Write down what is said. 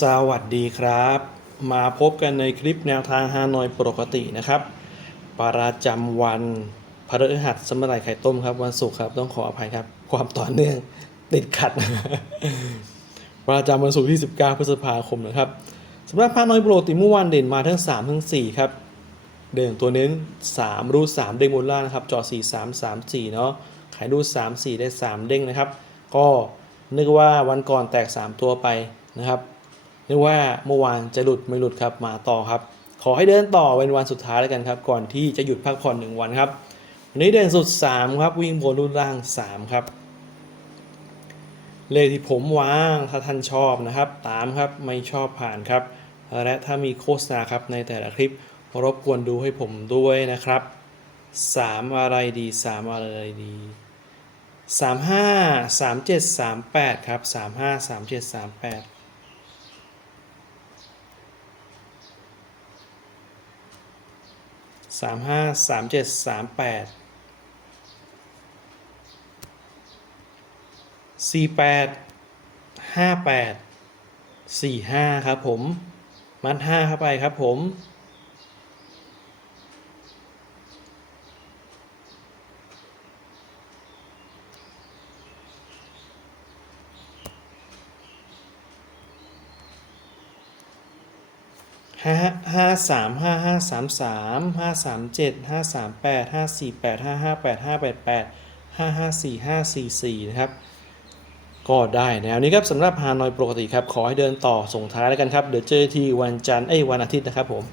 สวัสดีครับ มาพบกันในคลิปแนวทางฮานอยปกตินะครับ ประจำวันพฤหัสสมรัยไข่ต้มครับวันศุกร์ครับต้องขออภัยครับ ความต่อเนื่องติดขัด ประจำวันศุกร์ที่ 19 พฤษภาคมนะครับสำหรับฮานอยปกติเมื่อวานเด่นมาทั้ง 3 ทั้ง 4 ครับ เด่นตัวเน้น 3 รูด3เด้งบนล่างนะครับจอ4 3 3 4เนาะขายรูด3 4 ได้ 3 เด้งนะครับ ก็นึกว่าวันก่อนแตก 3 ตัวไปนะครับ เรียกว่าเมื่อวานจะหลุดไม่หลุดครับมาต่อครับ ขอให้เดินต่อเป็นวันสุดท้ายแล้วกันครับ ก่อนที่จะหยุดพักผ่อนหนึ่งวันครับวันนี้เดินสุด 3 ครับ วิ่งบนรุ่นล่าง 3 ครับ เลขที่ผมวางถ้าท่านชอบนะครับตามครับไม่ชอบผ่านครับ และถ้ามีโฆษณาครับในแต่ละคลิปรบกวนดูให้ผมด้วยนะครับ 3 อะไรดี 3 อะไรดี 35 37 38 ครับ 35 37 38 สามห้าสามเจ็ดสามแปดสี่แปดห้าแปดสี่ห้าครับผม มัดห้าเข้าไปครับผม ห้าห้าสามห้าห้าสามสามห้าสามเจ็ดห้าสามแปดห้าสี่แปดห้าห้าแปดห้าแปดแปดห้าห้าสี่ห้าสี่สี่นะครับ ก็ได้แนวนี้ครับสำหรับฮานอยปกติครับ ขอให้เดินต่อส่งท้ายแล้วกันครับ เดี๋ยวเจอที่วันจันทร์เอ้วันอาทิตย์นะครับผม